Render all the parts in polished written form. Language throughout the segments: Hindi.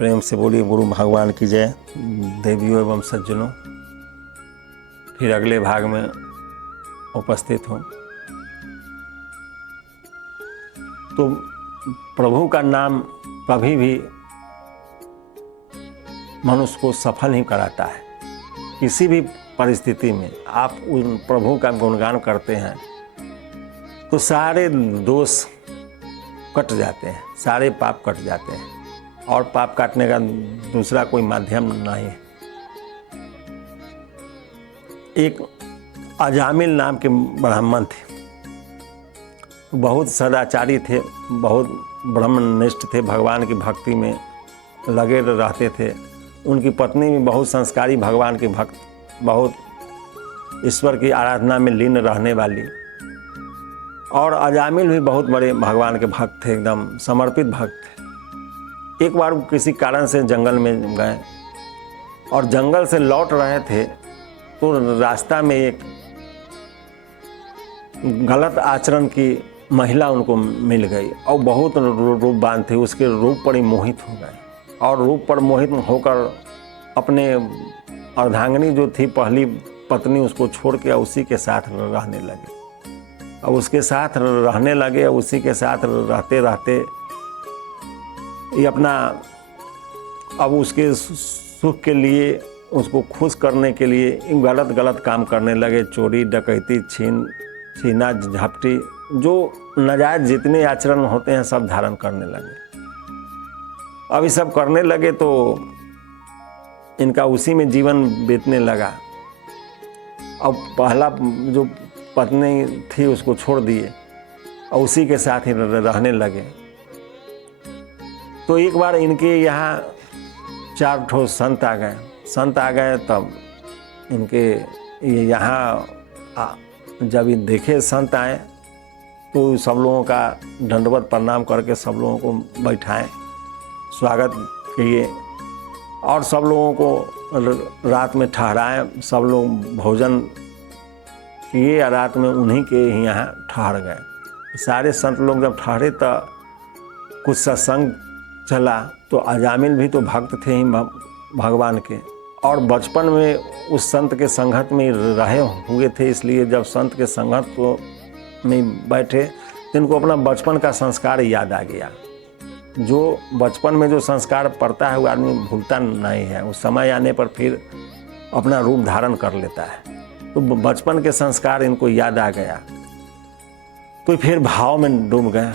प्रेम से बोलिए गुरु भगवान की जय। देवियों एवं सज्जनों, फिर अगले भाग में उपस्थित हूँ। तो प्रभु का नाम कभी भी मनुष्य को सफल ही कराता है। किसी भी परिस्थिति में आप उन प्रभु का गुणगान करते हैं तो सारे दोष कट जाते हैं, सारे पाप कट जाते हैं, और पाप काटने का दूसरा कोई माध्यम नहीं है। एक अजामिल नाम के ब्राह्मण थे, बहुत सदाचारी थे, बहुत ब्रह्मनिष्ठ थे, भगवान की भक्ति में लगे रहते थे। उनकी पत्नी भी बहुत संस्कारी, भगवान की भक्त, बहुत ईश्वर की आराधना में लीन रहने वाली, और अजामिल भी बहुत बड़े भगवान के भक्त थे, एकदम समर्पित भक्त थे। एक बार किसी कारण से जंगल में गए और जंगल से लौट रहे थे तो रास्ता में एक गलत आचरण की महिला उनको मिल गई और बहुत रूपवान थी। उसके रूप पर ही मोहित हो गए और रूप पर मोहित होकर अपने अर्धांगिनी जो थी पहली पत्नी, उसको छोड़ के उसी के साथ रहने लगे। अब उसके साथ रहने लगे, उसी के साथ रहते रहते ये अपना अब उसके सुख के लिए, उसको खुश करने के लिए गलत काम करने लगे। चोरी, डकैती, छीना झपटी, जो नाजायज जितने आचरण होते हैं सब धारण करने लगे। अब ये सब करने लगे तो इनका उसी में जीवन बीतने लगा। अब पहला जो पत्नी थी उसको छोड़ दिए और उसी के साथ ही रहने लगे। तो एक बार इनके यहाँ 4 ठो संत आ गए। तब इनके यहाँ जब ये देखे संत आए तो सब लोगों का दंडवत प्रणाम करके सब लोगों को बैठाएं, स्वागत किए और सब लोगों को रात में ठहराएं। सब लोग भोजन किए और रात में उन्हीं के यहाँ ठहर गए। सारे संत लोग जब ठहरे तो कुछ सत्संग चला। तो अजामिल भी तो भक्त थे ही भगवान के, और बचपन में उस संत के संगत में रहे हुए थे, इसलिए जब संत के संगत को में बैठे तो इनको अपना बचपन का संस्कार याद आ गया। जो बचपन में जो संस्कार पड़ता है वो आदमी भूलता नहीं है, उस समय आने पर फिर अपना रूप धारण कर लेता है। तो बचपन के संस्कार इनको याद आ गया तो फिर भाव में डूब गए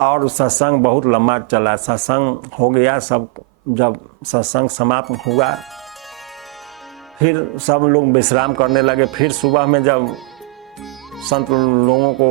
और सत्संग बहुत लंबा चला। सत्संग हो गया सब, जब सत्संग समाप्त हुआ फिर सब लोग विश्राम करने लगे। फिर सुबह में जब संत लोगों को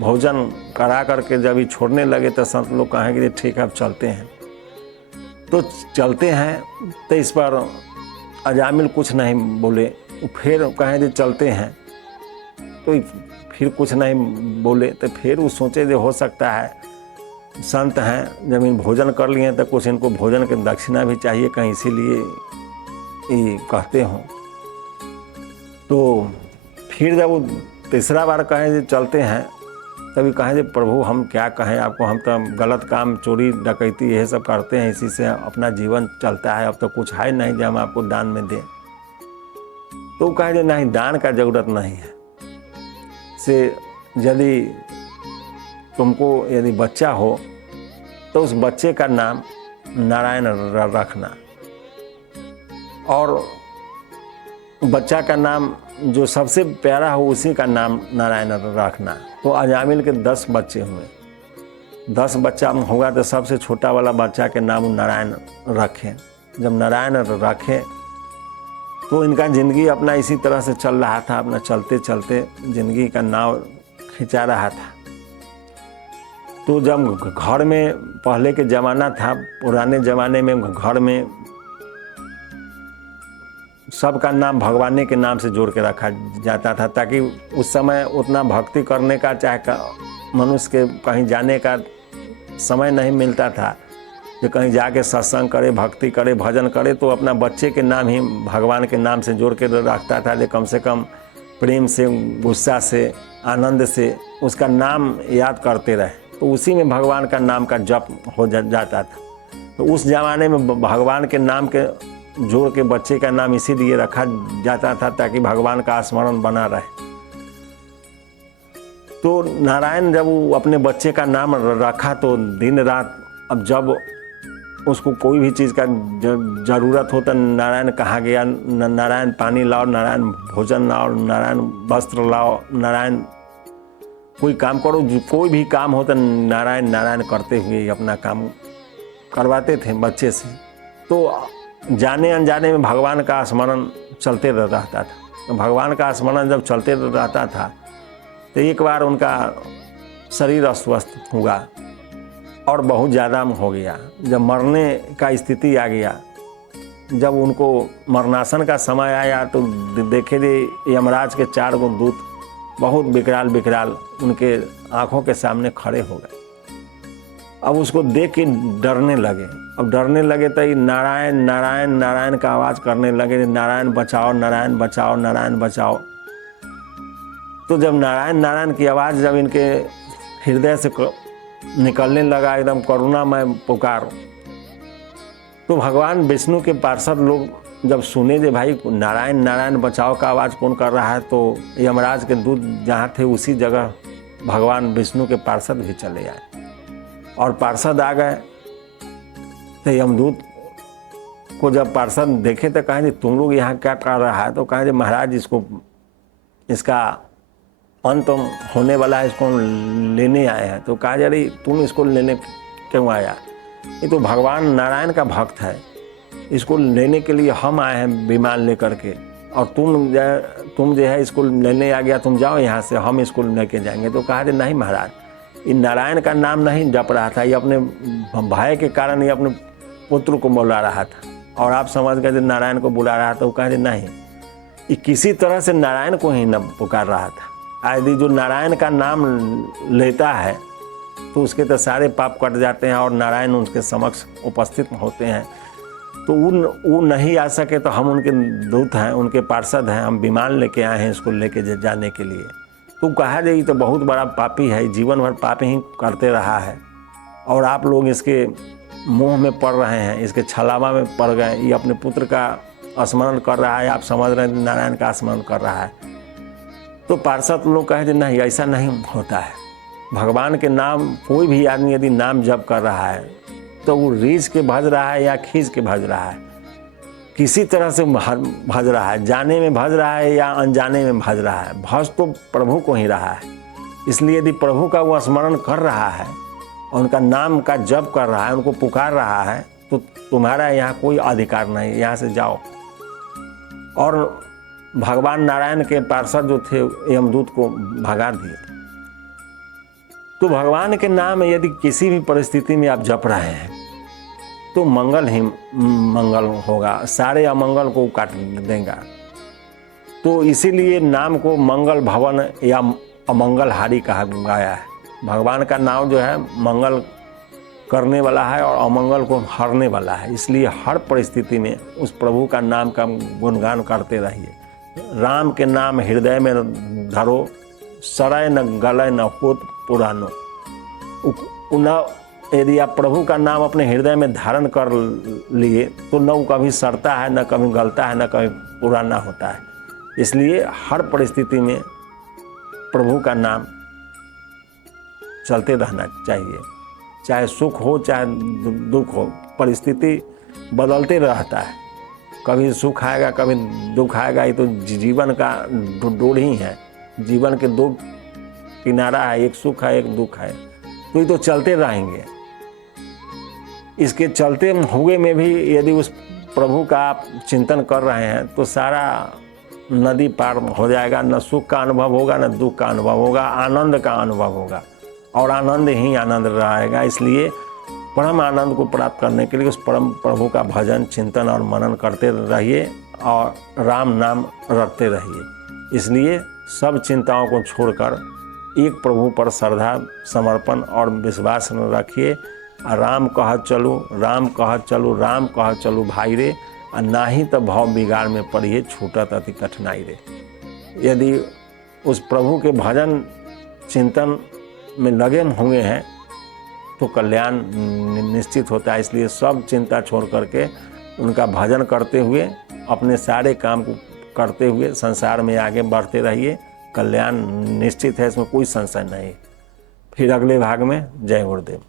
भोजन करा करके जब ये छोड़ने लगे तो संत लोग कहें कि ठीक है अब चलते हैं। तो चलते हैं तो इस पर अजामिल कुछ नहीं बोले। फिर कहें कि चलते हैं तो फिर कुछ नहीं बोले। तो फिर वो सोचे जो हो सकता है संत हैं, जब इन भोजन कर लिए तो कुछ इनको भोजन की दक्षिणा भी चाहिए कहीं, इसीलिए ये कहते हों। तो फिर जब वो तीसरा बार कहें जो चलते हैं तभी कहें जो प्रभु हम क्या कहें आपको, हम तो गलत काम, चोरी डकैती यह सब करते हैं, इसी से अपना जीवन चलता है, अब तो कुछ है नहीं जो हम आपको दान में दें। तो कहे जो नहीं, दान का जरूरत नहीं है, से यदि तुमको यदि बच्चा हो तो उस बच्चे का नाम नारायण रखना, और बच्चा का नाम जो सबसे प्यारा हो उसी का नाम नारायण रखना। तो अजामिल के 10 बच्चे हुए। 10 बच्चा होगा तो सबसे छोटा वाला बच्चा के नाम नारायण रखें। जब नारायण रखें तो इनका ज़िंदगी अपना इसी तरह से चल रहा था, अपना चलते चलते ज़िंदगी का नाव खिंचा रहा था। तो जब घर में पहले के ज़माना था, पुराने ज़माने में घर में सबका नाम भगवान के नाम से जोड़ के रखा जाता था, ताकि उस समय उतना भक्ति करने का, चाहे मनुष्य के कहीं जाने का समय नहीं मिलता था कि कहीं जाके सत्संग करे, भक्ति करे, भजन करे। तो अपना बच्चे के नाम ही भगवान के नाम से जोड़ के रखता था, जो कम से कम प्रेम से, गुस्सा से, आनंद से उसका नाम याद करते रहे। तो उसी में भगवान का नाम का जप हो जाता था। तो उस जमाने में भगवान के नाम के जोड़ के बच्चे का नाम इसीलिए रखा जाता था ताकि भगवान का स्मरण बना रहे। तो नारायण जब वो अपने बच्चे का नाम रखा तो दिन रात, अब जब उसको कोई भी चीज़ का ज़रूरत हो तो नारायण कहा गया, नारायण पानी लाओ, नारायण भोजन लाओ, नारायण वस्त्र लाओ, नारायण कोई काम करो, कोई भी काम हो तो नारायण नारायण करते हुए अपना काम करवाते थे बच्चे से। तो जाने अनजाने में भगवान का स्मरण चलते रहता था। तो भगवान का स्मरण जब चलते रहता था तो एक बार उनका शरीर अस्वस्थ हुआ और बहुत ज़्यादा हो गया। जब मरने का स्थिति आ गया, जब उनको मरणासन का समय आया तो देखे थे यमराज के 4 गो दूत बहुत विकराल विकराल उनके आँखों के सामने खड़े हो गए। अब उसको देख के डरने लगे। अब डरने लगे तो ये नारायण नारायण नारायण का आवाज़ करने लगे, नारायण बचाओ, नारायण बचाओ, नारायण बचाओ। तो जब नारायण नारायण की आवाज़ जब इनके हृदय से निकलने लगा, एकदम करुणामय पुकार, तो भगवान विष्णु के पार्षद लोग जब सुने जे भाई नारायण नारायण बचाओ का आवाज़ कौन कर रहा है, तो यमराज के दूत जहाँ थे उसी जगह भगवान विष्णु के पार्षद भी चले आए। और पार्षद आ गए तो यमदूत को जब पार्षद देखे तो कहे तुम लोग यहाँ क्या कर रहा है, तो कहे महाराज इसका अंत होने वाला है, इसको लेने आए हैं। तो कहा अरे तुम इसको लेने क्यों आया, ये तो भगवान नारायण का भक्त है, इसको लेने के लिए हम आए हैं विमान लेकर के, और तुम जो है इसको लेने आ गया, तुम जाओ यहाँ से, हम इसको लेके जाएंगे। तो कहा नहीं महाराज, ये नारायण का नाम नहीं जप रहा था, ये अपने भय के कारण ये अपने पुत्र को बुला रहा था, और आप समझ गए नारायण को बुला रहा था। वो कहे नहीं, ये किसी तरह से नारायण को ही न पुकार रहा था। यदि जो नारायण का नाम लेता है तो उसके तो सारे पाप कट जाते हैं और नारायण उनके समक्ष उपस्थित होते हैं। तो वो नहीं आ सके तो हम उनके दूत हैं, उनके पार्षद हैं, हम विमान लेके आए हैं इसको लेके जाने के लिए। तो कहा जाए तो बहुत बड़ा पापी है, जीवन भर पाप ही करते रहा है, और आप लोग इसके मुंह में पड़ रहे हैं, इसके छलावा में पड़ गए। ये अपने पुत्र का स्मरण कर रहा है, आप समझ रहे हैं नारायण का स्मरण कर रहा है। तो पार्षद लोग कहे नहीं, ऐसा नहीं होता है। भगवान के नाम कोई भी आदमी यदि नाम जप कर रहा है तो वो रीझ के भज रहा है या खींच के भज रहा है, किसी तरह से भज रहा है, जाने में भज रहा है या अनजाने में भज रहा है, भज तो प्रभु को ही रहा है। इसलिए यदि प्रभु का वो स्मरण कर रहा है और उनका नाम का जप कर रहा है, उनको पुकार रहा है, तो तुम्हारा यहाँ कोई अधिकार नहीं, यहाँ से जाओ। और भगवान नारायण के पार्षद जो थे यमदूत को भगा दिए। तो भगवान के नाम यदि किसी भी परिस्थिति में आप जप रहे हैं तो मंगल ही मंगल होगा, सारे अमंगल को काट देगा। तो इसीलिए नाम को मंगल भवन या अमंगल हारी कहा गया है। भगवान का नाम जो है मंगल करने वाला है और अमंगल को हरने वाला है। इसलिए हर परिस्थिति में उस प्रभु का नाम का गुणगान करते रहिए। राम के नाम हृदय में धरो, सरय न गलय न होत पुरानो। यदि आप प्रभु का नाम अपने हृदय में धारण कर लिए तो न वो कभी सड़ता है, न कभी गलता है, न कभी पुराना होता है। इसलिए हर परिस्थिति में प्रभु का नाम चलते रहना चाहिए, चाहे सुख हो चाहे दुख हो। परिस्थिति बदलते रहता है, कभी सुख आएगा कभी दुख आएगा। ये तो जीवन का डोरी है, जीवन के दो किनारा है, एक सुख है एक दुख है, तो ये तो चलते रहेंगे। इसके चलते हुए में भी यदि उस प्रभु का आप चिंतन कर रहे हैं तो सारा नदी पार हो जाएगा। न सुख का अनुभव होगा न दुख का अनुभव होगा, आनंद का अनुभव होगा, और आनंद ही आनंद रहेगा। इसलिए परम आनंद को प्राप्त करने के लिए उस परम प्रभु का भजन चिंतन और मनन करते रहिए और राम नाम रटते रहिए। इसलिए सब चिंताओं को छोड़कर एक प्रभु पर श्रद्धा समर्पण और विश्वास रखिए। राम कह चलू, राम कह चलू, राम कह चलू भाई रे, और ना ही तो भाव बिगाड़ में पड़िए, छूटत अति कठिनाई रे। यदि उस प्रभु के भजन चिंतन में लगे हुए हैं तो कल्याण निश्चित होता है। इसलिए सब चिंता छोड़ करके उनका भजन करते हुए अपने सारे काम को करते हुए संसार में आगे बढ़ते रहिए। कल्याण निश्चित है, इसमें कोई संशय नहीं। फिर अगले भाग में जय गुरुदेव।